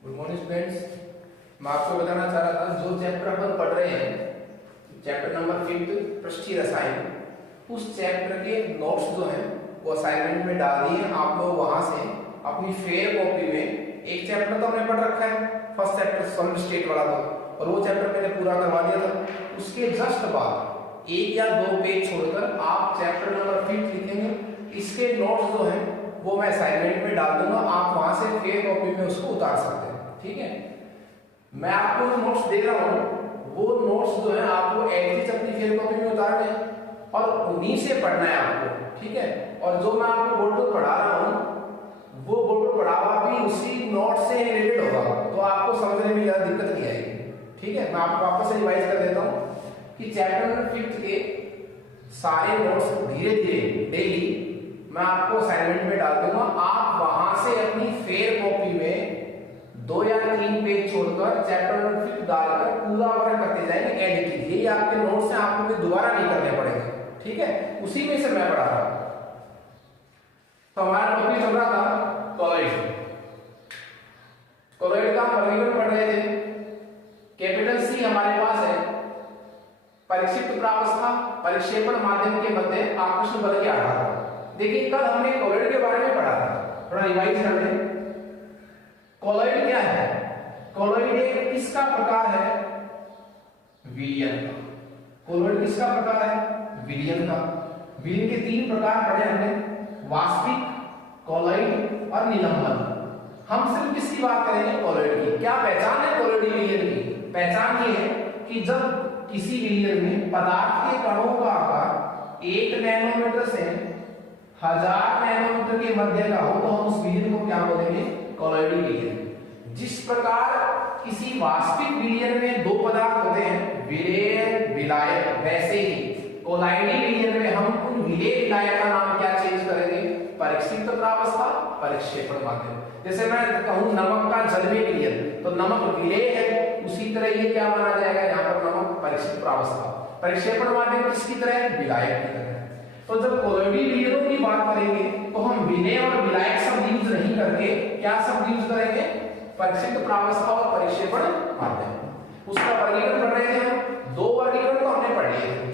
Good morning students. मैं आपको बताना चाह रहा था जो चैप्टर अपन पढ़ रहे हैं, चैप्टर नंबर 5 पृष्ठीय रसायन, उस चैप्टर के नोट्स जो हैं वो असाइनमेंट में डाल दिए। आप लोग वहां से अपनी फेयर कॉपी में एक चैप्टर तो हमने पढ़ रखा है, फर्स्ट चैप्टर सॉलिड स्टेट वाला था, और वो चैप्टर मैंने पूरा करवा दिया था। उसके जस्ट बाद एक या दो पेज छोड़कर आप चैप्टर नंबर 5 लिखेंगे। इसके नोट्स जो हैं वो मैं असाइनमेंट में डाल दूंगा, आप वहां से फेयर कॉपी में उसको उतार सकते हैं। ठीक है, मैं आपको जो नोट्स दे रहा हूं वो नोट्स जो है आपको एटलीस्ट अपनी फेयर कॉपी में उतारने हैं और उन्हीं से पढ़ना है आपको। ठीक है, और जो मैं आपको बोर्ड पर पढ़ा रहा हूं वो बोर्ड पर पढ़ा हुआ भी उसी नोट से रिलेटेड होगा, तो आपको समझने में ज्यादा दिक्कत नहीं आएगी। ठीक है, मैं आपको वापस से रिवाइज कर देता हूं कि चैप्टर नंबर 5 के सारे नोट्स धीरे धीरे डेली मैं आपको असाइनमेंट में डाल दूंगा। आप वहां से अपनी फेयर कॉपी में 2 या 3 पेज छोड़कर चैप्टर नंबर 5 डालकर पूरा वर्क करते जाएंगे, ऐड कीजिए। ये आपके नोट्स हैं, आपको दोबारा नहीं करने पड़ेंगे। ठीक है, उसी में से मैं पढ़ा रहा हूं। तो हमारा टॉपिक चल रहा था कोलॉइड। कोलॉइड का वर्गीकरण पढ़ रहे थे। कैपिटल सी हमारे पास है परिक्षिप्त प्रावस्था, परिक्षेपण माध्यम के मध्य आकर्षण बल के आधार पर। देखिए कल हमने कोलॉइड के बारे में पढ़ा था, थोड़ा रिवाइज कर लें। कोलॉइड क्या है? कोलॉइड एक किसका प्रकार है? विलयन का। कोलॉइड किसका प्रकार है? विलयन का। विलयन के 3 प्रकार पढ़े हमने, वास्तविक, कोलॉइड और निलंबन। हम सिर्फ किसकी बात करेंगे? कोलॉइड की। क्या पहचान है कोलॉइड विलयन की? पहचान ये है कि जब किसी विलयन में पदार्थ के कणों का आकार 1 नैनोमीटर से 1000 नैनोमीटर के मध्य का हो तो हम उस विलयन को क्या बोलेंगे? कोलॉइडल विलयन। जिस प्रकार किसी वास्तविक विलयन में 2 पदार्थ होते हैं, विलेय विलायक, वैसे ही कोलॉइडल विलयन में हम उन विलेय विलायक का नाम क्या चेंज करेंगे? परिक्षिप्त प्रावस्था, परिक्षेपण माध्यम। जैसे मैं कहूं नमक का जल में विलयन, तो नमक विलेय है, उसी तरह ये क्या माना जाएगा यहाँ पर? नमक परीक्षित प्रावस्था। परिक्षेपण माध्यम किसकी तरह है? विलायक की तरह। तो जब कोलॉइडल विलयनों की बात करेंगे तो हम विलेय और विलायक शब्द यूज नहीं करके क्या शब्द यूज करेंगे? परिक्षिप्त प्रावस्था और परिक्षेपण माध्यम। उसका वर्गीकरण पढ़ रहे थे हम। 2 वर्गीकरण तो हमने पढ़ लिए थे।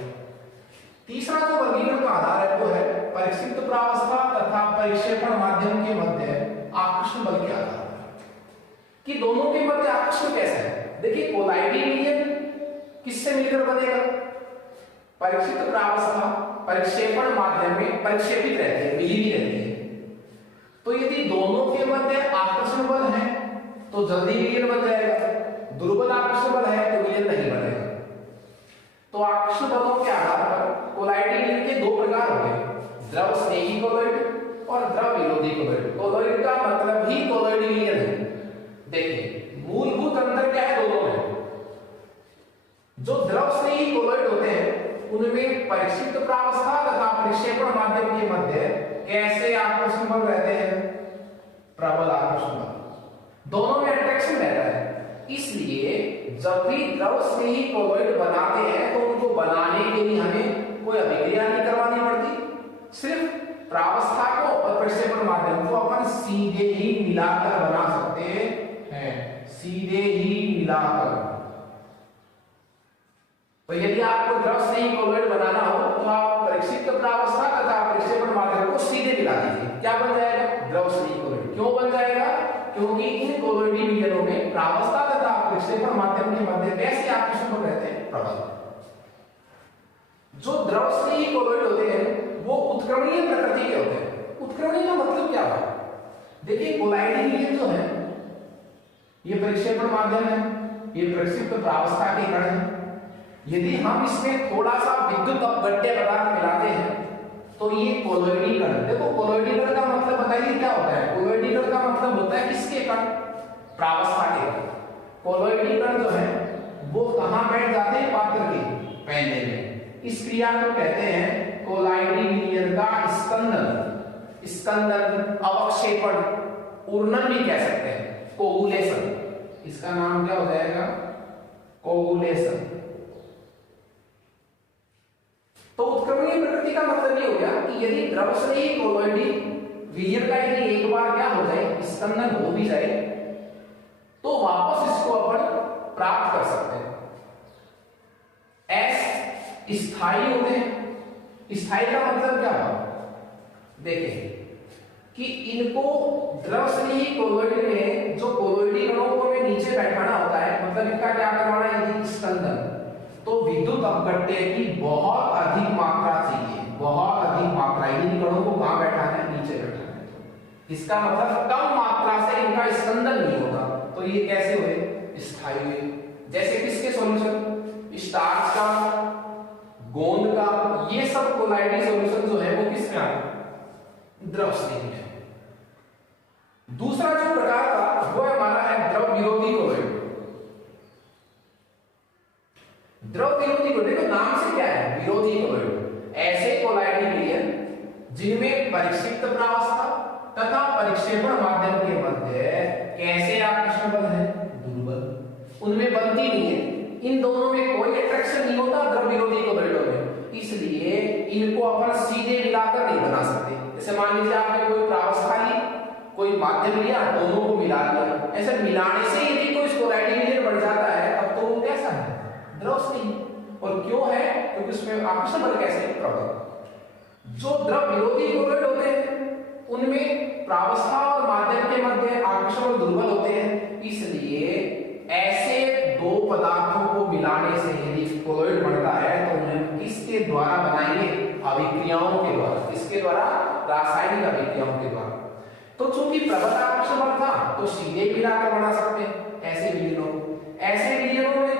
तीसरा जो वर्गीकरण का आधार है वो है परिक्षिप्त प्रावस्था तथा परिक्षेपण माध्यम के मध्य आकर्षण बल के आधार पर। कि दोनों के मध्य आकर्षण कैसे है? देखिए कोलॉइडल विलयन किससे मिलकर बनेगा? परिक्षिप्त प्रावस्था परिक्षेपण माध्यम में परिक्षेपित रहती है, मिली भी रहती है। तो यदि दोनों के मध्य आकर्षण बल है तो जल्दी विलयन बन जाएगा, दुर्बल आकर्षण बल है तो विलयन नहीं बनेगा। तो आकर्षण बलों के आधार पर कोलॉइडल विलयन के 2 प्रकार हो गए, द्रव स्नेही कोलॉइड और द्रव विरोधी कोलॉइड। कोलॉइड का मतलब ही कोलॉइडल विलयन है। देखिए मूलभूत अंतर क्या है दोनों में? जो द्रव स्नेही कोलॉइड होते हैं उनमें परिक्षिप्त प्रावस्था तथा परिक्षेपण माध्यम के मध्य कैसे आकर्षण बल रहते हैं? प्रबल आकर्षण बल। दोनों में अट्रैक्शन रहता है। इसलिए जब भी द्रव स्नेही कोलॉइड बनाते हैं तो उनको बनाने के लिए हमें कोई अभिक्रिया नहीं करवानी पड़ती, सिर्फ प्रावस्था को और परिक्षेपण माध्यम को अपन सीधे ही मिलाकर बना सकते हैं, सीधे ही मिलाकर। तो यदि आपको द्रव स्नेही कोलॉइड बनाना हो तो आप परिक्षिप्त प्रावस्था तथा परिक्षेपण माध्यम को सीधे मिला दीजिए, क्या बन जाएगा? द्रव स्नेही कोलॉइड। क्यों बन जाएगा? क्योंकि इन कोलॉइडल विलयनों में प्रावस्था तथा परिक्षेपण माध्यम के मध्य कैसे आकर्षण बल रहते हैं? प्रबल। जो द्रव स्नेही कोलॉइड होते हैं वो उत्क्रमणीय प्रकृति के होते हैं। उत्क्रमणीय का मतलब क्या है? देखिए कोलॉइडल विलयन जो है ये परिक्षेपण माध्यम है, ये परिक्षिप्त प्रावस्था के कण है। यदि हम इसमें थोड़ा सा विद्युत अपघट्य पदार्थ मिलाते हैं तो ये कोलॉइडल कण। देखो कोलॉइडल कण का मतलब बताइए क्या होता है? कोलॉइडल कण का मतलब होता है किसके कण? प्रावस्था के कण। कोलॉइडल कण जो है वो कहां बैठ जाते हैं? पात्र के पहले में। इस क्रिया को कहते हैं कोलॉइडल विलयन का स्कंदन, स्कंदन, अवक्षेपण, उर्णन भी कह सकते हैं, कोगुलेशन। इसका नाम क्या हो जाएगा? कोगुलेशन। तो उत्क्रमणीय प्रकृति का मतलब ये हो गया कि यदि द्रव स्नेही कोलॉइडल विलयन का यदि एक बार क्या हो जाए? स्कंदन हो भी जाए स्थायी होते हैं। स्थायी का मतलब क्या हुआ, देखें कि इनको द्रव स्नेही कोलोइड में जो कोलोइडी कणों को हमें नीचे बैठाना होता है, मतलब इनका क्या करवाना है, यदि स्कंदन, तो विद्युत अपघट्य की बहुत अधिक मात्रा चाहिए, बहुत अधिक मात्रा। इन कणों को कहां बैठाना है, नीचे बैठाना है। इसका मतलब कम मात्रा से इनका स्कंदन नहीं होगा, तो ये कैसे हुए, स्थायी हुए। जैसे किसके सॉल्यूशन, स्टार्च का, गोंद का, ये सब कोलाइडी सॉल्यूशन जो है वो किस में आते हैं, द्रव स्नेही है। दूसरा जो प्रकार था वो हमारा है द्रव विरोधी कोलोइड। द्रव विरोधी कोलोइड, देखो नाम से क्या है, विरोधी कोलोइड। ऐसे कोलाइडी विलयन जिनमें परिक्षिप्त प्रावस्था तथा परिक्षेपण माध्यम के मध्य कैसे आकर्षण बल है, दुर्बल, उनमें बनती नहीं है। इन दोनों में कोई अट्रैक्शन नहीं होता द्रव विरोधी कोलोइडों में, इसलिए इनको अपन सीधे मिलाकर नहीं बना सकते। जैसे मान लीजिए आपने कोई प्रावस्था ली, कोई माध्यम लिया, दोनों को मिला लिया, ऐसे मिलाने से यदि कोई कोलाइडी विलयन बढ़ जाता है तब तो वो कैसा है, द्रव स्नेही। और क्यों है, क्योंकि उसमें आकर्षण बल कैसे प्रबल। जो द्रव विरोधी कोलोइड होते हैं उनमें प्रावस्था और माध्यम के मध्य आकर्षण बल दुर्बल होते हैं, इसलिए ऐसे दो पदार्थों को मिलाने से यदि कोलोइड बनता है तो उन्हें किसके द्वारा बनाएंगे, अभिक्रियाओं के द्वारा। किसके द्वारा, रासायनिक अभिक्रियाओं के द्वारा। तो चूंकि प्रबल आकर्षण बल था तो सीधे मिलाकर बना सकते हैं ऐसे विलयनों। ऐसे विलयनों में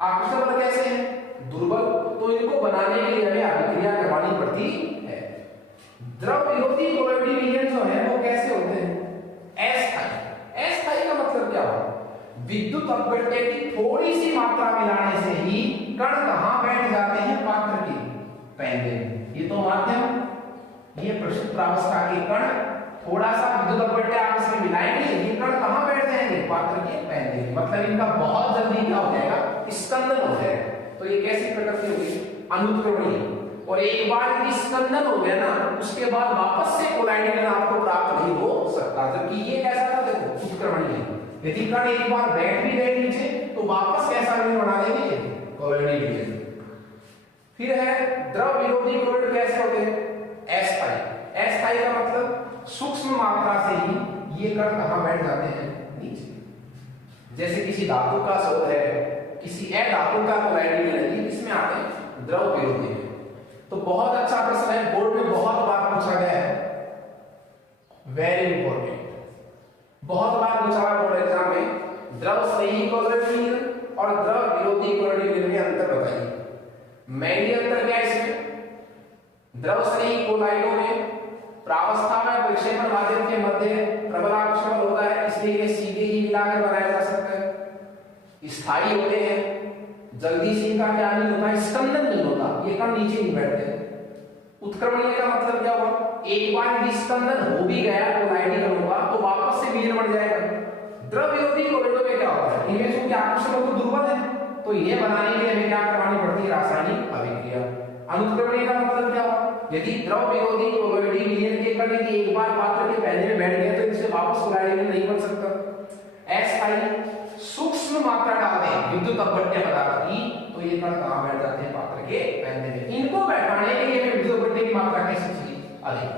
आकर्षण बल कैसे है, दुर्बल, तो इनको बनाने के लिए हमें अभिक्रिया करवानी पड़ती है। द्रव विरोधी कोलोइडी विलयन जो है वो कैसे होते हैं, अस्थायी। अस्थायी का मतलब क्या हुआ, विद्युत अपघट्य की थोड़ी सी मात्रा मिलाने से ही कण कहां बैठ जाते हैं, पात्र के पैंधे में। ये तो माध्यम, ये परिक्षिप्त प्रावस्था के कण थोड़ा सा विद्युत अपघट्य आपस में मिलाएंगे, ये कण कहां बैठ जाएंगे, पात्र के पैंधे में। मतलब इनका बहुत जल्दी क्या हो जाएगा, स्कंदन हो जाएगा। तो ये कैसी प्रकृति होगी, अनुत्क्रमणीय। और एक बार यदि स्कंदन हो गया ना, उसके बाद वापस से कोलाइडी कण आपको प्राप्त नहीं हो सकता, जबकि ये कैसा था, देखो उत्क्रमणीय। यदि कण एक बार बैठ भी गए नीचे तो वापस कैसा विलयन बना देंगे, कोलोइडी विलयन। फिर है द्रव विरोधी कोलोइड कैसे होते हैं, अस्थायी। अस्थायी का मतलब सूक्ष्म मात्रा से ही ये कण कहां बैठ जाते हैं, नीचे। जैसे किसी धातु का शोध है, किसी अधातु का कोलाइडी विलयन, इसमें आते हैं द्रव विरोधी। तो बहुत अच्छा प्रश्न है, बोर्ड में बहुत बार पूछा गया है, वेरी इंपॉर्टेंट, बहुत बार पूछा है बोर्ड एग्जाम में। द्रव स्नेही कोलोइड विलयन और द्रव विरोधी कोलोइड विलयन में अंतर बताइए। मेनली अंतर क्या है इसमें, द्रव स्नेही कोलाइडों में प्रावस्था में परिक्षेपण माध्यम के मध्य प्रबल आकर्षण होता है, इसलिए ये सीधे ही मिलाकर बनाया जा सकता है। स्थायी होते हैं, जल्दी से इनका क्या नहीं होता, स्कंदन नहीं होता, ये कण नीचे नहीं बैठते। उत्क्रमणीय का मतलब क्या हुआ, एक बार यदि स्कंदन हो भी गया कोलाइडी कणों का तो वापस से विलयन बढ़ जाएगा। द्रव विरोधी कोलोइडों में क्या होता है, इनमें चूंकि आकर्षण बल दुर्बल है तो इन्हें बनाने के लिए हमें क्या करवानी पड़ती है, रासायनिक अभिक्रिया। अनुत्क्रमणीय का मतलब क्या हुआ, यदि द्रव विरोधी कोलोइडी विलयन के कण यदि एक बार पात्र के पैंधे में बैठ गए तो इनसे वापस कोलाइडी विलयन नहीं बन सकता। अस्थायी, सूक्ष्म मात्रा डालते हैं विद्युत अपघट्य पदार्थ की तो ये कण कहां बैठ जाते हैं, पात्र के पैंधे में। इनको बैठाने के लिए हमें विद्युत अपघट्य की मात्रा कैसी चाहिए, अधिक।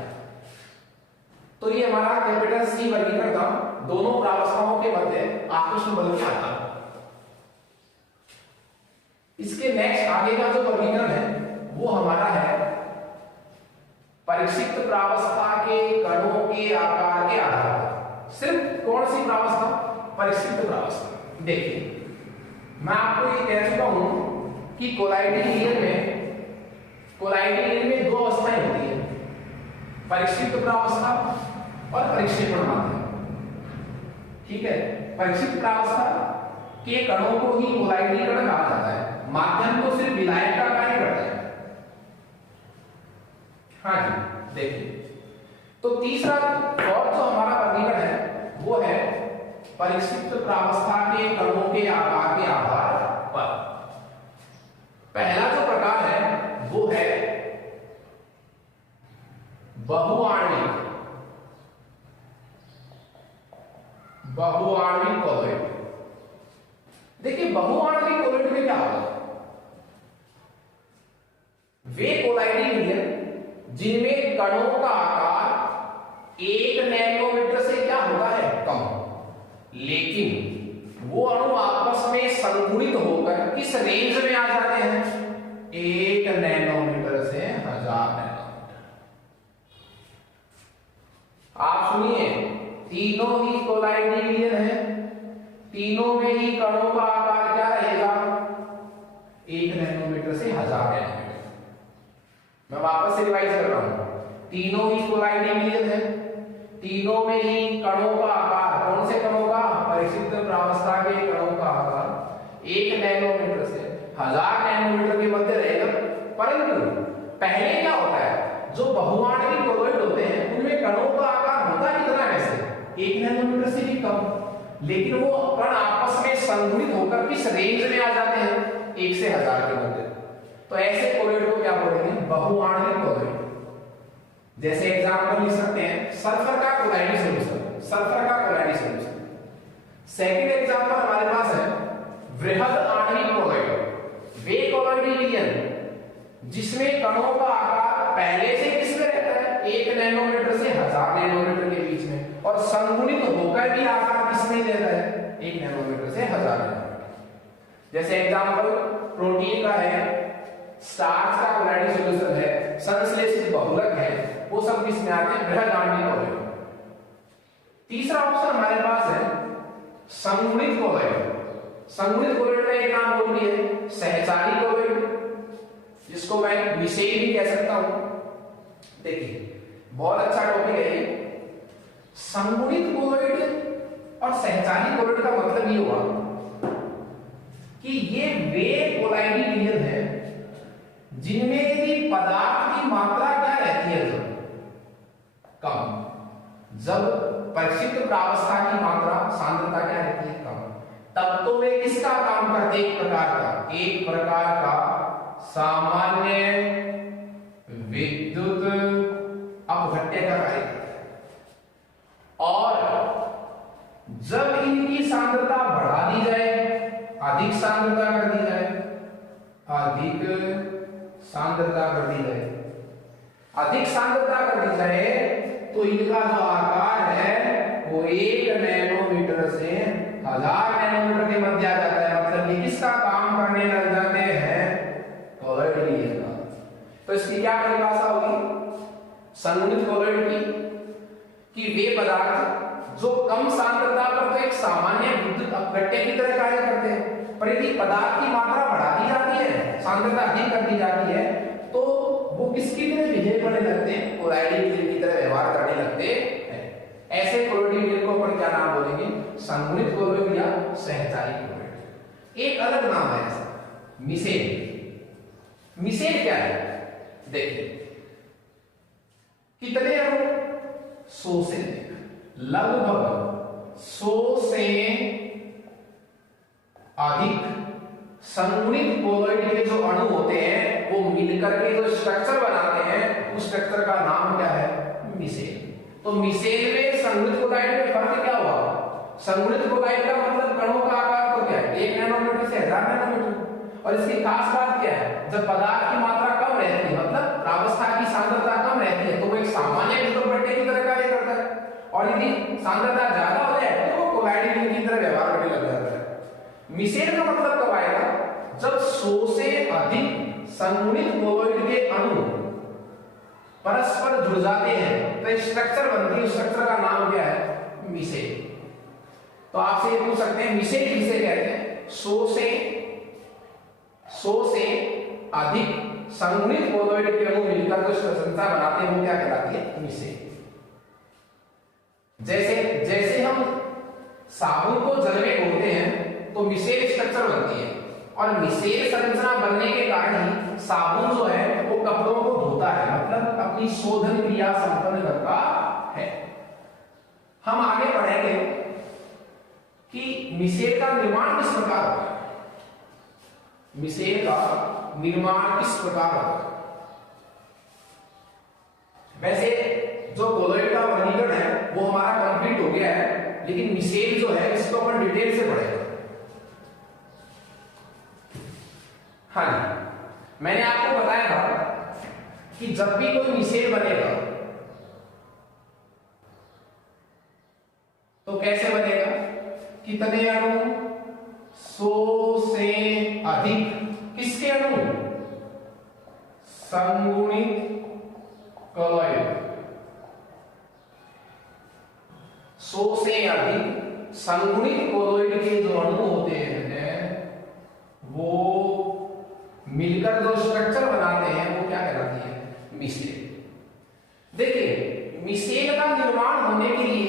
तो ये हमारा कैपिटल सी वर्गीकरण था दोनों प्रावस्थाओं के मध्य आकर्षण बल के आधार। इसके नेक्स्ट आगे का जो वर्गीकरण है वो हमारा है परिक्षिप्त प्रावस्था के कणों के आकार के आधार पर। सिर्फ कौन सी प्रावस्था, परिक्षिप्त प्रावस्था। देखिए मैं आपको ये कह चुका हूं कि कोलाइडी विलयन में दो अवस्थाएं होती है, परिक्षिप्त प्रावस्था और परिक्षेपण माध्यम। ठीक है, परिक्षिप्त प्रावस्था के कणों को ही कोलाइडी कण कहा जाता है, माध्यम को सिर्फ विलायक का कार्य करता है। हाँ जी, देखिए तो तीसरा और जो हमारा वर्गीकरण है वो है परिक्षिप्त प्रावस्था के कणों के आकार के आधार पर। पहला जो प्रकार है वो है बहुआण्विक कोलोइड। देखिए बहुआण्विक कोलोइड में क्या होगा, वे कोलाइडी मीडियम जिनमें कणों का आकार 1 नैनोमीटर से क्या होता है, कम, लेकिन वो अणु आपस में संगुणित होकर किस रेंज में आ जाते हैं, 1 नैनोमीटर से 1000 नैनोमीटर। आप सुनिए, तीनों ही कोलाइडी मीडियम है, तीनों में ही कणों का आकार क्या रहेगा, 1 नैनोमीटर से 1000 नैनोमीटर। मैं वापस से रिवाइज कर रहा हूं, तीनों ही कोलाइडी मीडियम है, तीनों में ही कणों का आकार, कौन से कणों का, परिक्षिप्त प्रावस्था के कणों का आकार 1 नैनोमीटर से 1000 नैनोमीटर के मध्य रहेगा। परंतु पहले क्या होता है, जो बहुआण्विक कोलॉइड होते हैं उनमें कणों का आकार होता कितना है, वैसे 1 नैनोमीटर से भी कम, लेकिन वो कण आपस में संगुणित होकर किस रेंज में आ जाते हैं, 1 से 1000 के मध्य। तो ऐसे कोलॉइड को क्या बोलेंगे, बहुआण्विक कोलॉइड। जैसे एग्जांपल लिख सकते हैं सल्फर का कोलाइडी सॉल्यूशन, सल्फर का कोलाइडी सॉल्यूशन। सेकंड एग्जांपल हमारे पास है वृहद आणविक कोलॉइड। वे कोलॉइडी मीडियम जिसमें कणों का आकार पहले से किसमें रहता है, 1 नैनोमीटर से 1000 नैनोमीटर के बीच में, और संगुणित होकर भी आकार किसमें रहता है, 1 नैनोमीटर से 1000 नैनोमीटर। जैसे एग्जांपल प्रोटीन का है, स्टार्च का कोलाइडी सॉल्यूशन है, संश्लेषित बहुलक है, वो सब किस में आते हैं, वृहद आणविक कोलॉइड। तीसरा ऑप्शन हमारे पास है संगुणित कोलॉइड। संगुणित कोलॉइड का एक नाम और भी है सहचारी कोलॉइड, जिसको मैं मिसेल भी कह सकता हूं। देखिए बहुत अच्छा टॉपिक है ये। संगुणित कोलॉइड और सहचारी कोलॉइड का मतलब ये हुआ कि ये वे कोलाइडी मीडियम है जिनमें यदि पदार्थ की मात्रा क्या रहती है, जब कम, जब परिक्षिप्त प्रावस्था की मात्रा सांद्रता क्या रहती है, कम, तब तो वे किसका काम करते हैं, एक प्रकार का सामान्य विद्युत अपघट्य का कार्य करते हैं। और जब इनकी सांद्रता बढ़ा दी जाए, अधिक सांद्रता कर दी जाए, अधिक सांद्रता कर दी जाए, अधिक सांद्रता कर दी जाए, तो इनका जो आकार है वो 1 नैनोमीटर से 1000 नैनोमीटर के मध्य आ जाता है। मतलब ये किसका काम करने लग जाते हैं, कोलॉइड मीडियम का। तो इसकी क्या परिभाषा होगी संगुणित कोलॉइड की, कि वे पदार्थ जो कम सांद्रता पर तो एक सामान्य विद्युत अपघट्य की तरह कार्य करते हैं, पर यदि पदार्थ की मात्रा बढ़ा दी जाती है, सांद्रता अधिक कर दी जाती है, तो वो किसकी तरह बिहेव करने लगते हैं, कोलॉइडी मीडियम की तरह व्यवहार करने लगते हैं। ऐसे कोलॉइडी मीडियम को अपन क्या नाम बोलेंगे, संगुणित कोलॉइड या सहचारी कोलॉइड। एक अलग नाम है ऐसा, मिसेल। मिसेल क्या है, देखिए कितने अणु, 100 से लगभग 100 से अधिक संगुणित कोलॉइड के जो अणु होते हैं वो मिलकर के जो स्ट्रक्चर बनाते हैं, उस स्ट्रक्चर का नाम क्या है, मिसेल। तो मिसेल में संगुणित कोलॉइड में फर्क क्या हुआ, संगुणित कोलॉइड का मतलब कणों का आकार तो क्या है, 1 नैनोमीटर से 1000 नैनोमीटर। और इसकी खास बात क्या है, जब पदार्थ की मात्रा कम रहती है, मतलब प्रावस्था की सांद्रता कम रहती है, तो वो एक सामान्य विद्युत अपघट्य की तरह कार्य करता है। और यदि सांद्रता ज्यादा हो जाए तो वो कोलॉइडी मीडियम की तरह व्यवहार करने लग जाता है। मिसेल का मतलब कब आएगा, जब 100 से अधिक संगुणित कोलॉइड के अणु परस्पर जुड़ जाते हैं तो एक स्ट्रक्चर बनती है, स्ट्रक्चर का नाम क्या है, मिसेल। तो आपसे ये पूछ सकते हैं मिसेल किसे कहते हैं, 100 से अधिक संगुणित कोलॉइड के अणु मिलकर जो संरचना बनाते हैं वो क्या कहलाती है, मिसेल। जैसे हम साबुन को जल में घोलते हैं तो मिसेल स्ट्रक्चर बनती है, और मिसेल संरचना बनने के कारण ही साबुन जो है वो कपड़ों को धोता है, मतलब अपनी शोधन क्रिया संपन्न करता है। हम आगे बढ़ेंगे कि मिसेल का निर्माण किस प्रकार होता है, मिसेल का निर्माण किस प्रकार होता है। वैसे जो कोलॉइड का वर्गीकरण है वो हमारा कंप्लीट हो गया है, लेकिन मिसेल जो है इसको अपन डिटेल से पढ़ेंगे। हाँ जी, मैंने आपको बताया था कि जब भी कोई मिसेल बनेगा तो कैसे बनेगा, कितने अणु, 100 से अधिक किसके अणु, संगुणित कॉलॉइड, 100 से अधिक संगुणित कॉलॉइड के जो अणु होते हैं वो मिलकर जो स्ट्रक्चर बनाते हैं वो क्या कहलाती है, मिसेल। देखिए मिसेल का निर्माण होने के लिए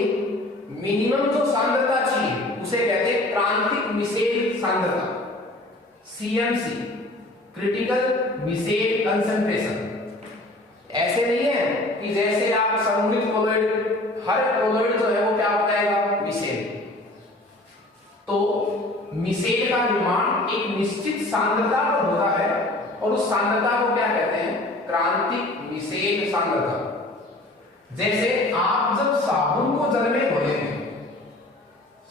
मिनिमम जो सांद्रता चाहिए उसे कहते हैं क्रांतिक मिसेल सांद्रता, CMC, क्रिटिकल मिसेल कंसंट्रेशन। ऐसे नहीं है कि जैसे आप संगुणित कॉलॉइड, हर कॉलॉइड जो है वो क्या बताएगा, मिसेल। तो मिसेल का निर्माण एक निश्चित सांद्रता पर होता है और उस सांद्रता को क्या कहते हैं, क्रांतिक मिसेल सांद्रता। जैसे आप जब साबुन को जल में घोलेंगे,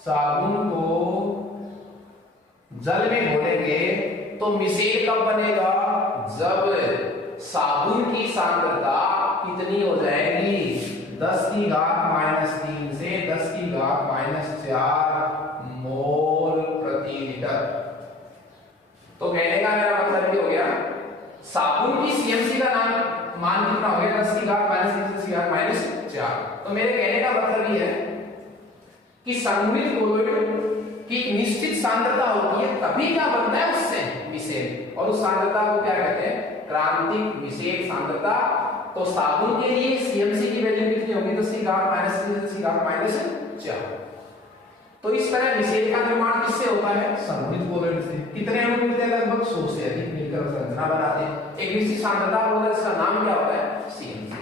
साबुन को जल में घोलेंगे तो मिसेल कब बनेगा, जब साबुन की सांद्रता कितनी हो जाएगी, 10⁻³ से 10⁻⁴ मोल प्रति लीटर। तो कहने का मेरा मतलब ये हो गया, साबुन की CMC का मान कितना हो गया, 10⁻⁴ तो मेरे कहने का मतलब ये है कि संगुणित कॉलॉइड की निश्चित सांद्रता होती है तभी क्या बनता है उससे मिसेल, और उस सांद्रता को क्या कहते हैं, क्रांतिक मिसेल सांद्रता। तो साबुन के लिए CMC की वैल्यू कितनी होगी, 10⁻⁻⁴। तो इस तरह मिसेल का निर्माण किससे होता है, संगुणित कॉलॉइड से। कितने अणु मिलते हैं, लगभग 100 से अधिक मिलकर संरचना बनाते हैं, एक निश्चित सांद्रता होता है, इसका नाम क्या होता है, CMC।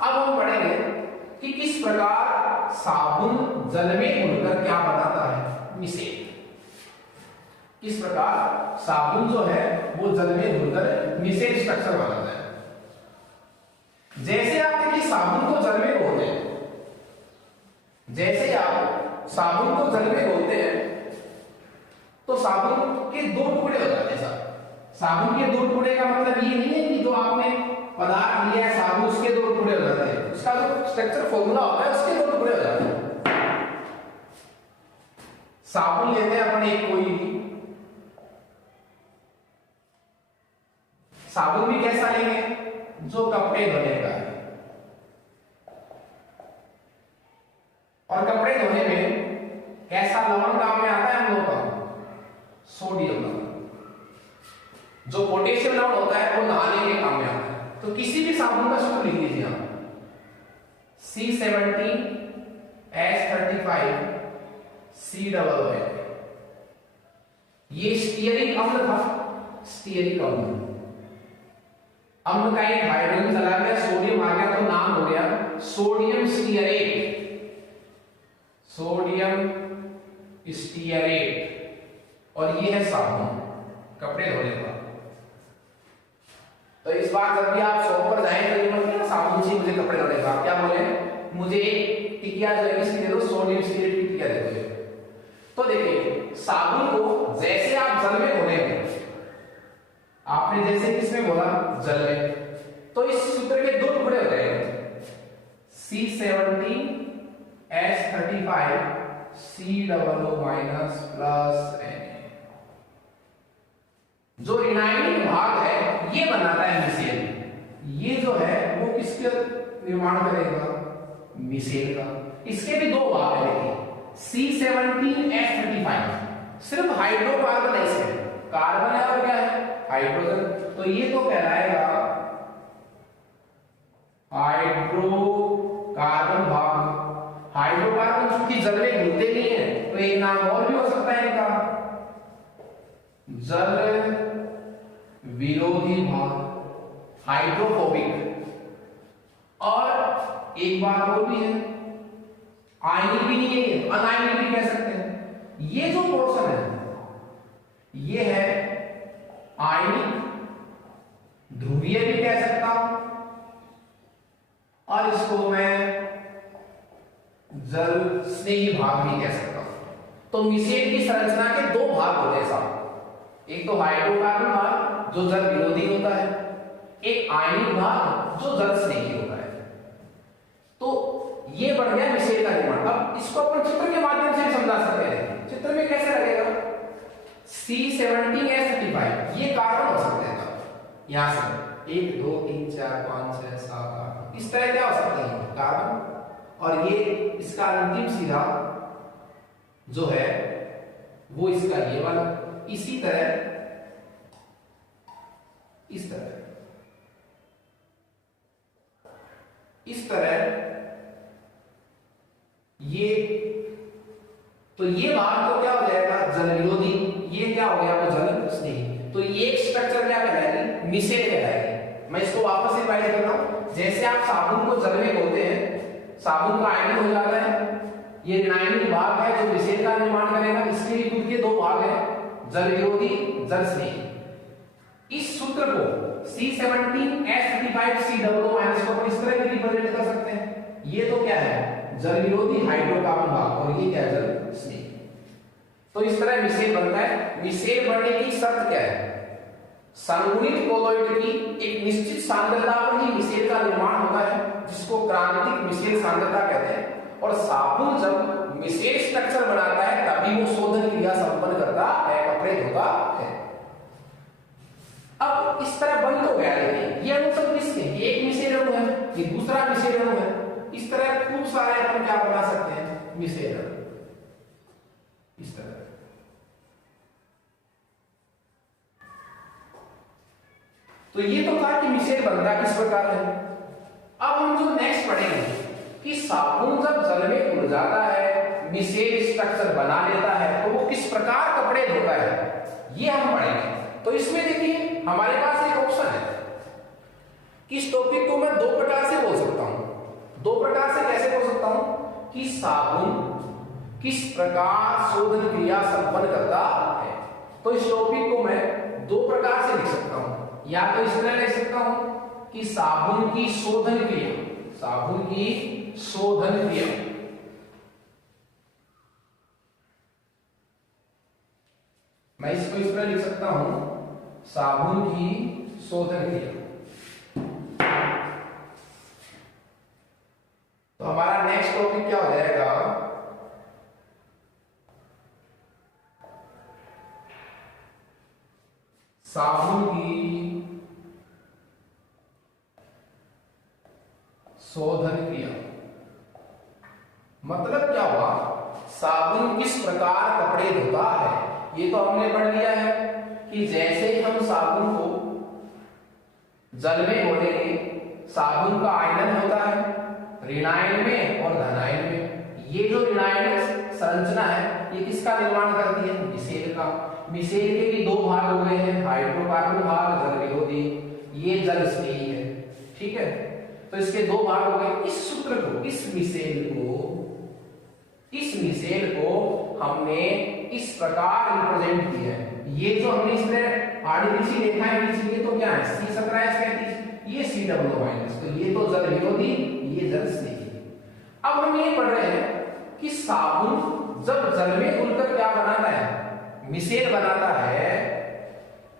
अब हम पढ़ेंगे कि किस प्रकार साबुन जल में घुलकर क्या बनाता है, मिसेल। किस प्रकार साबुन जो है वो जल में घुलकर मिसेल स्ट्रक्चर बनाता है। जैसे आप देखिए साबुन को जल में घोलते हैं, जैसे आप साबुन को जल में घोलते हैं तो साबुन के 2 टुकड़े हो जाते हैं। साबुन के 2 टुकड़े का मतलब ये नहीं है कि जो आपने पदार्थ लिया है साबुन उसके 2 टुकड़े हो जाते हैं, उसका जो स्ट्रक्चर फॉर्मूला होता है उसके 2 टुकड़े हो जाते हैं। साबुन लेते हैं अपने कोई भी, साबुन भी कैसा लेंगे, जो कपड़े धोने का है, और कपड़े धोने में कैसा लवण काम में आता है हम लोगों का, सोडियम लवण। जो पोटेशियम लवण होता है वो नहाने के काम में आता है। तो किसी भी साबुन का सूत्र लिख लीजिए आप, C17 H35 C88। ये स्टीयरिक अम्ल था, स्टीयरिक अम्ल। अम्ल का एक हाइड्रोजन चला गया, सोडियम आ गया तो नाम हो गया सोडियम स्टीयरेट, सोडियम स्टीयरेट। और ये है साबुन कपड़े धोने का। तो इस बार जब भी आप शॉप पर जाएं तो ये मत कहना साबुन से मुझे कपड़े धोने का, क्या बोले, मुझे एक टिकिया जो है किसकी दे दो, सोडियम स्टीयरेट की टिकिया दे दो। तो देखिए साबुन को जैसे आप जल में घोलेंगे, आपने जैसे किसमें बोला, जल में, तो इस सूत्र के 2 टुकड़े हो जाएंगे, C17 H35 COO- plus Na। जो रिनाइनिंग भाग है ये बनाता है मिसेल। ये जो है वो किसके निर्माण करेगा, मिसेल का। इसके भी 2 भाग है, देखिए C17 H35 सिर्फ हाइड्रोकार्बन है, इसमें कार्बन है और क्या है, हाइड्रोजन। तो ये तो कहलाएगा हाइड्रोकार्बन भाग। हाइड्रोकार्बन चूंकि जल में घुलते नहीं है तो एक नाम और भी हो सकता है इनका, जल विरोधी भाग, हाइड्रोफोबिक। और एक बात और भी है, आयनिक भी नहीं है, अनायनिक भी कह सकते हैं। ये जो पोर्शन है ये है आयनिक, ध्रुवीय भी कह सकता हूं, और इसको मैं जल स्नेही भाग भी कह सकता हूं। तो मिसेल की संरचना के 2 भाग होते हैं साहब, एक तो हाइड्रोकार्बन भाग जो जल विरोधी होता है, एक आयनिक भाग जो जल स्नेही होता है। तो ये बढ़ गया मिसेल का निर्माण। अब इसको अपन चित्र के माध्यम से भी समझा सकते हैं। चित्र में कैसे लगेगा, C17H35 ये कार्बन हो सकते हैं। यहां से 1 2 3 4 5 6 7 8 इस तरह क्या हो सकते हैं कार्बन, और ये इसका अंतिम सीधा जो है वो इसका ये वाला, इसी तरह इस तरह ये, तो ये भाग तो क्या हो जाएगा जल विरोधी, ये क्या हो गया वो जल स्नेही। तो ये स्ट्रक्चर क्या कहलाएगी, मिसेल कहलाएगी। मैं इसको वापस रिवाइज कर रहा हूं। जैसे आप साबुन को जल में घोलते हैं, साबुन का आयन हो जाता है, ये ऋणायनिक भाग है जो मिसेल का निर्माण करेगा। इसके भी खुद के दो भाग हैं, जल विरोधी, जल स्नेही। इस सूत्र को C17H35COO- को इस तरह भी रिप्रेजेंट कर सकते हैं। ये तो क्या है जल विरोधी हाइड्रोकार्बन भाग, और ये क्या है जल स्नेही। तो इस तरह मिसेल बनता है। मिसेल बनने की शर्त क्या है, संगुणित कोलोइड की एक निश्चित सांद्रता पर ही मिसेल का निर्माण होता है, जिसको क्रांतिक मिसेल सांद्रता कहते हैं। और साबुन जब मिसेल स्ट्रक्चर बनाता है तभी वो शोधन क्रिया संपन्न करता है, अपरेट होता है। अब इस तरह बन तो गया, लेकिन ये अणु सब किसके, एक मिसेल अणु है, ये दूसरा मिसेल अणु है। इस तरह खूब सारे अपन क्या बना सकते हैं मिसेल अणु, इस तरह। तो ये तो था कि मिसेल बनता किस प्रकार है। अब हम जो नेक्स्ट पढ़ेंगे कि साबुन जब जल में घुल जाता है, मिसेल स्ट्रक्चर बना लेता है, तो वो किस प्रकार कपड़े धोता है, ये हम पढ़ेंगे। तो इसमें देखिए हमारे पास एक ऑप्शन है कि इस टॉपिक को मैं दो प्रकार से बोल सकता हूं। दो प्रकार से कैसे बोल सकता हूं कि साबुन किस प्रकार शोधन क्रिया संपन्न करता है। तो इस टॉपिक को मैं दो प्रकार से लिख सकता हूं। या तो इस तरह लिख सकता हूं कि साबुन की शोधन क्रिया, साबुन की शोधन क्रिया, मैं इसको इस तरह लिख सकता हूं साबुन की शोधन क्रिया। तो हमारा नेक्स्ट टॉपिक क्या हो जाएगा, साबुन की शोधन क्रिया। मतलब क्या हुआ, साबुन किस प्रकार कपड़े धोता है। ये तो हमने पढ़ लिया है कि जैसे ही हम साबुन को जल में घोलेंगे, साबुन का आयनन होता है ऋणायन में और धनायन में। ये जो ऋणायनिक संरचना है ये किसका निर्माण करती है, मिसेल का। मिसेल के भी दो भाग हो गए हैं, हाइड्रोकार्बन भाग, जल विरोधी, ये जल स्नेही है। ठीक है, तो इसके दो भाग हो गए। इस सूत्र को, इस मिसेल को हमने इस प्रकार रिप्रेजेंट किया है। ये जो हमने इसमें आरडीसी देखा है नीचे, ये तो क्या है C17H35, ये COO-। तो ये तो जल विरोधी, ये जल स्नेही। अब हम ये पढ़ रहे हैं कि साबुन जब जल में घुलकर क्या बनाता है, मिसेल बनाता है,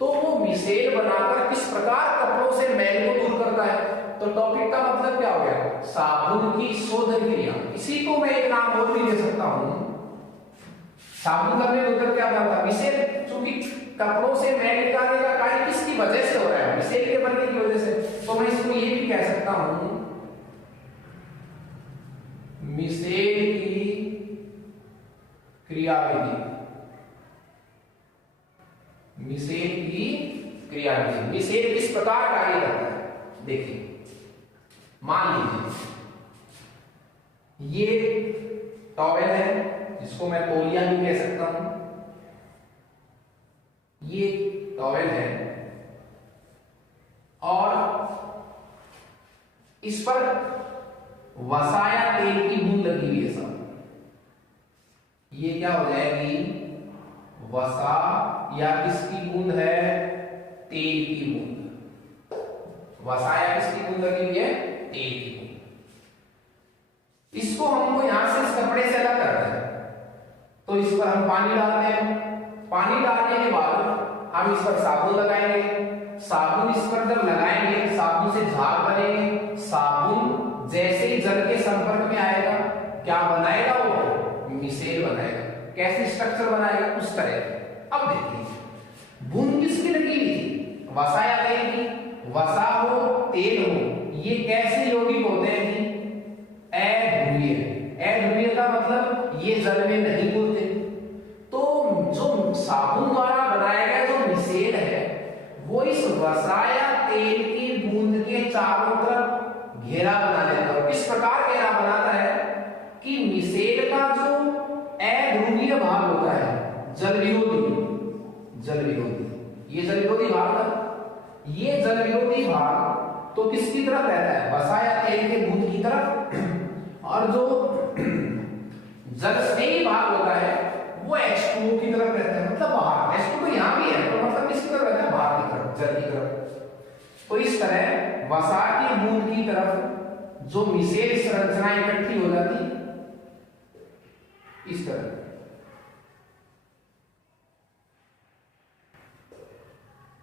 तो वो मिसेल बनाकर किस प्रकार कपड़ों से मैल को दूर करता है। तो टॉपिक का मतलब क्या हो गया, साबुन की शोधन क्रिया। इसी को मैं एक नाम और भी दे सकता हूं, साबुन जल में घुलकर क्या बनाता है, मिसेल। क्योंकि कपड़ों से मैल निकालने का कार्य किसकी वजह से हो रहा है, मिसेल के बनने की वजह से। तो मैं इसको ये भी कह सकता हूं, मिसेल की क्रियाविधि, मिसेल की क्रियाविधि। मिसेल किस प्रकार कार्य करता है, देखिए मान लीजिए ये टॉवेल है, जिसको मैं तौलिया भी कह सकता हूं। ये टॉवेल है और इस पर वसा या तेल की बूंद लगी हुई है सब। ये क्या हो जाएगी, वसा या किसकी बूंद है, तेल की बूंद। वसा या किसकी बूंद लगी हुई है, तेल की बूंद। इसको हमको यहां से इस कपड़े से अलग करना है, तो इस पर हम पानी डालते हैं। पानी डालने के बाद हम इस पर साबुन लगाएंगे। साबुन इस पर जब लगाएंगे, साबुन से झाग बनेंगे, साबुन जैसे ही जल के संपर्क में आएगा क्या बनाएगा, वो मिसेल बनाएगा। कैसे स्ट्रक्चर बनाएगा, उस तरह। अब देखिए बूंद किसकी लगी हुई थी, वसा या तेल की। वसा हो तेल हो, ये कैसे यौगिक होते हैं कि अध्रुवीय। अध्रुवीय का मतलब ये जल में नहीं घुलते। तो जो साबुन द्वारा बनाया गया जो मिसेल है वो इस वसा या तेल की बूंद के चारों तरफ घेरा बना लेता है। किस प्रकार घेरा बनाता है कि मिसेल का जो अध्रुवीय भाग होता है, जल विरोधी, ये जल विरोधी भाग था, ये जल विरोधी भाग तो किसकी तरफ रहता है, वसा या तेल के बूंद की तरफ, और जो जल स्नेही भाग होता है वो H2O की तरफ रहता है, मतलब बाहर। H2O तो यहां भी है, तो मतलब किसकी तरफ रहता है, बाहर की तरफ, जल की तरफ। तो इस तरह वसा की बूंद की तरफ जो मिसेल संरचना इकट्ठी हो जाती इस तरह।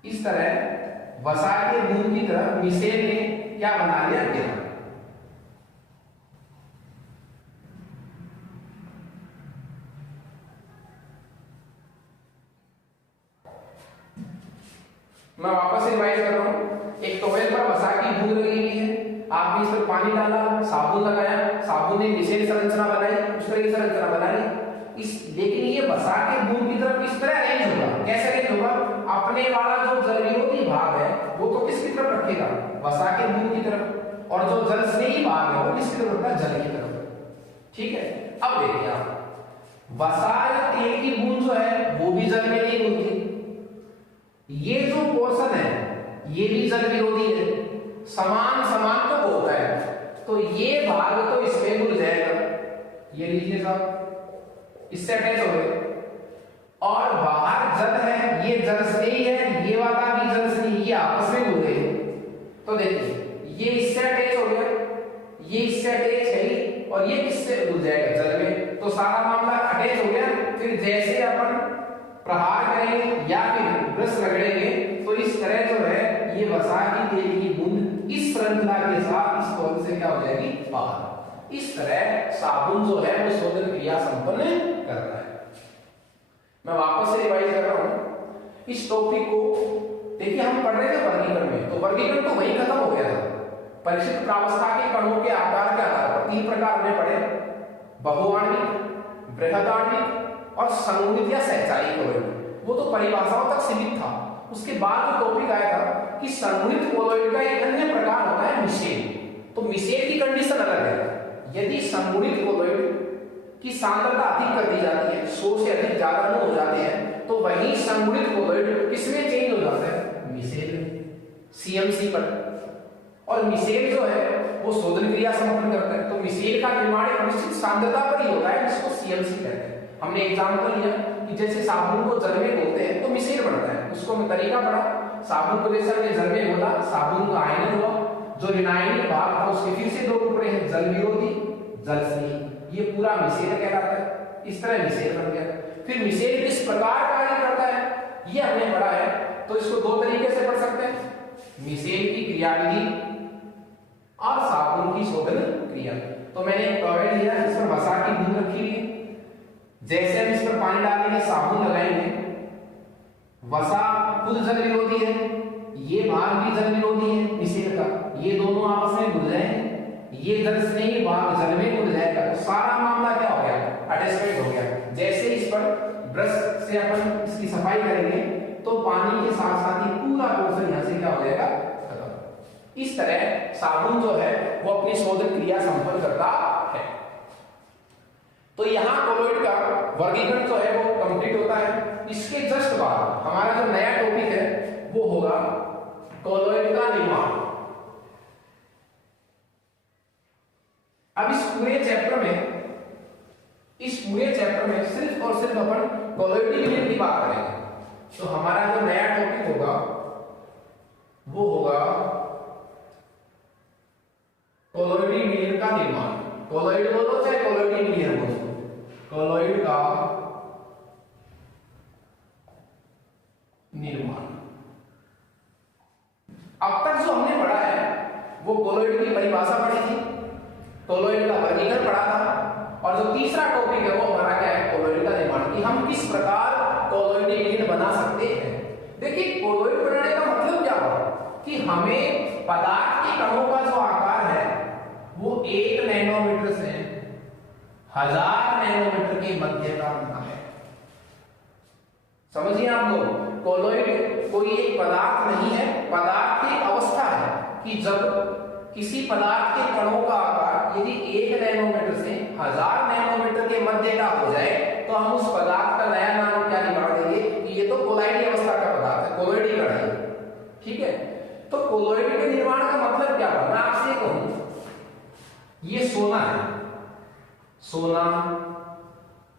इस तरह वसा के बूंद की तरफ मिसेल ने क्या बना लिया, घेरा। मैं वापस से रिवाइज कर रहा हूं। एक टॉवेल पर वसा की बूंद लगी हुई है, आपने इस पर पानी डाला, साबुन लगाया, साबुन ने मिसेल संरचना बनाई, उस तरह की संरचना बनाई। लेकिन ये वसा के बूंद की तरफ इस तरह अरेंज होगा। कैसे अरेंज होगा, अपने वाला जो जल विरोधी भाग है वो तो किसकी तरफ रखेगा, वसा के बूंद की तरफ, और जो जल स्नेही भाग है वो किसकी तरफ रखता है, जल की तरफ। ठीक है। अब देखिए आप, वसा या तेल की बूंद जो है वो भी जल में नहीं घुलती। ये जो पोर्शन है ये भी जल विरोधी है, समान समान तो होता है, तो ये भाग तो इसमें घुल जाएगा। ये लीजिए साहब, इससे अटैच हो गए, और बाहर जल है, ये जल स्नेही है, ये वाला भी जल स्नेही, ये आपस में घुल गए। तो देखिए ये इससे अटैच हो गया, ये इससे अटैच है, और ये किससे घुल जाएगा, जल में। तो सारा मामला अटैच हो गया। फिर जैसे अपन प्रहार करेंगे या फिर ब्रश रगड़ेंगे तो इस तरह जो है ये वसा की तेल की बूंद इस श्रृंखला के साथ इस तौर से क्या हो जाएगी, बाहर। इस तरह साबुन जो है वो शोधन क्रिया संपन्न करता है। मैं वापस से रिवाइज कर रहा हूं इस टॉपिक को। देखिए हम पढ़ रहे थे वर्गीकरण में, तो वर्गीकरण तो वही खत्म हो गया था। परिक्षिप्त प्रावस्था के कणों के आकार के आधार पर 3 प्रकार हमने पढ़े, बहुआण्विक, बृहदाण्विक और संगुणित या सहचारी कोलॉइड। वो तो परिभाषाओं तक सीमित था। उसके बाद जो टॉपिक आया था कि संगुणित कोलॉइड का एक अन्य प्रकार होता है मिसेल। तो मिसेल की कंडीशन अलग है। यदि संगुणित कोलॉइड की सांद्रता अधिक कर दी जाती है, 100 से अधिक ज्यादा अणु हो जाते हैं, तो वही संगुणित कोलॉइड किसमें चेंज हो जाता है, मिसेल में, CMC पर। और मिसेल जो है वो शोधन क्रिया संपन्न करता है। तो मिसेल का निर्माण एक निश्चित सांद्रता पर ही होता है, जिसको CMC कहते हैं। हमने एग्जांपल लिया कि जैसे साबुन को जल में घोलते हैं तो मिसेल बनता है, उसको मैं तरीका पढ़ा। साबुन को जैसे हमने जल में घोला, साबुन का आयनन हुआ, जो ऋणायनिक भाग था उसके फिर से 2 टुकड़े हैं, जल विरोधी, जल स्नेही, ये पूरा मिसेल कहलाता है। इस तरह मिसेल बन गया। फिर मिसेल किस प्रकार कार्य करता है ये हमने पढ़ा है, तो इसको 2 तरीके से पढ़ सकते हैं, मिसेल की क्रियाविधि और साबुन की शोधन क्रिया। तो मैंने एक टॉवेल लिया, इस पर वसा की बूंद रखी हुई है, जैसे हम इस पर पानी डालेंगे, साबुन लगाएंगे, वसा खुद जल विरोधी है, ये भाग भी जल विरोधी है मिसेल का, ये दोनों आपस में घुल जाएंगे, ये जल स्नेही भाग जल में घुल जाएगा। तो सारा मामला क्या हो गया, अटैचमेंट हो गया। जैसे इस पर ब्रश से अपन इसकी सफाई करेंगे तो पानी के साथ साथ ही पूरा पोर्शन यहां से क्या हो जाएगा, खत्म। इस तरह साबुन जो है वो अपनी शोधन क्रिया संपन्न करता है। तो यहां कोलॉइड का वर्गीकरण जो है वो कंप्लीट होता है। इसके जस्ट बाद हमारा जो नया टॉपिक है वो होगा कोलॉइड का निर्माण। अब इस पूरे चैप्टर में सिर्फ और सिर्फ अपन कोलॉइडल यूनिट की बात करेंगे। तो हमारा जो नया टॉपिक होगा वो होगा कोलॉइडल यूनिट का निर्माण। कोलॉइड बोलो चाहे कोलॉइडल यूनिट बोलो, कोलॉइड का निर्माण। वो कोलॉइड की परिभाषा पढ़ी थी, कोलॉइड का वर्गीकरण पढ़ा था, और जो तीसरा टॉपिक है वो हमारा क्या है, कोलॉइड का निर्माण, कि हम किस प्रकार कोलॉइडल लीड बना सकते हैं। देखिए कोलॉइड बनाने का मतलब क्या हुआ कि हमें पदार्थ के कणों का जो आकार है वो 1 नैनोमीटर से 1000 नैनोमीटर के मध्य का होना है। समझिए आप लोग, कोलॉइड कोई एक पदार्थ नहीं है, पदार्थ की अवस्था है कि जब किसी पदार्थ के कणों का आकार यदि 1 नैनोमीटर से 1000 नैनोमीटर के मध्य का हो जाए तो हम उस पदार्थ का नया नाम क्या निकाल देंगे कि ये तो कोलॉइडी अवस्था का पदार्थ है, कोलॉइडी कण है। ठीक है, तो कोलॉइड के निर्माण का मतलब क्या हुआ, मैं आपसे कहूं ये सोना है, सोना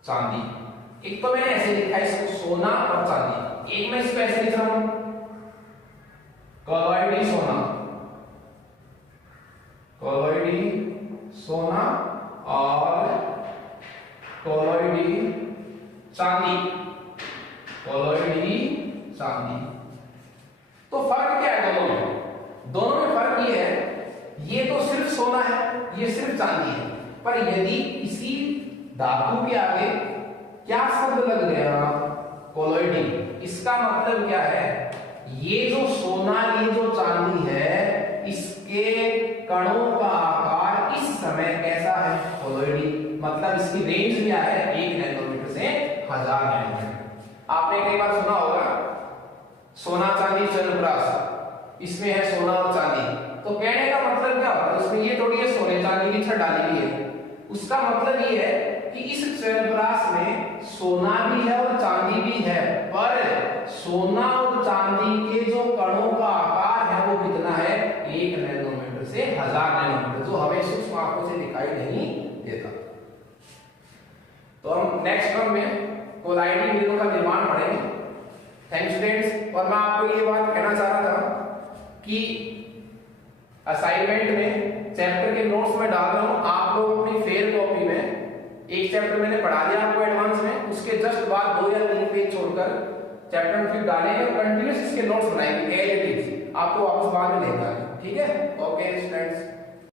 चांदी, एक तो मैंने ऐसे लिखा है इसको सोना और चांदी, एक मैं इसको ऐसे लिख रहा हूं कोलॉइडी सोना, कोलॉइडी सोना और कोलॉइडी चांदी, कोलॉइडी चांदी। तो फर्क क्या है दोनों में? दोनों में फर्क ये है, ये तो सिर्फ सोना है, ये सिर्फ चांदी है, पर यदि किसी धातु के आगे क्या शब्द लग गया, कोलॉइडी, इसका मतलब क्या है, ये जो सोना ये जो चांदी है इसके कणों का आकार इस समय कैसा है, कोलॉइडी, मतलब इसकी रेंज क्या है 1 नैनोमीटर से 1000 नैनोमीटर। आपने कई बार सुना होगा सोना चांदी चंद्रप्राश, इसमें है सोना और चांदी, तो कहने का मतलब क्या होता है, उसमें ये थोड़ी है सोने चांदी की छड़ डाली हुई है, उसका मतलब ये है कि इस चंद्रप्राश में सोना भी है और चांदी भी है, पर सोना और चांदी के जो कणों का आकार है वो कितना है 1 नैनोमीटर से 1000 नैनोमीटर, जो हमें सूक्ष्म आंखों से दिखाई नहीं देता। तो हम नेक्स्ट क्रम में कोलॉइडी लीडों का निर्माण पढ़ेंगे। थैंक्स स्टूडेंट्स, और मैं आपको ये बात कहना चाह रहा था कि असाइनमेंट में चैप्टर के नोट्स में डाल रहा हूं, आप लोग अपनी फेयर कॉपी में एक चैप्टर मैंने पढ़ा दिया आपको एडवांस में, उसके जस्ट बाद 2 या 3 पेज छोड़कर चैप्टर में फिर डालेंगे और कंटिन्यूस इसके नोट्स बनाएंगे एज इट इज, आपको वापस बाद में देखना है। ठीक है, ओके स्टूडेंट्स।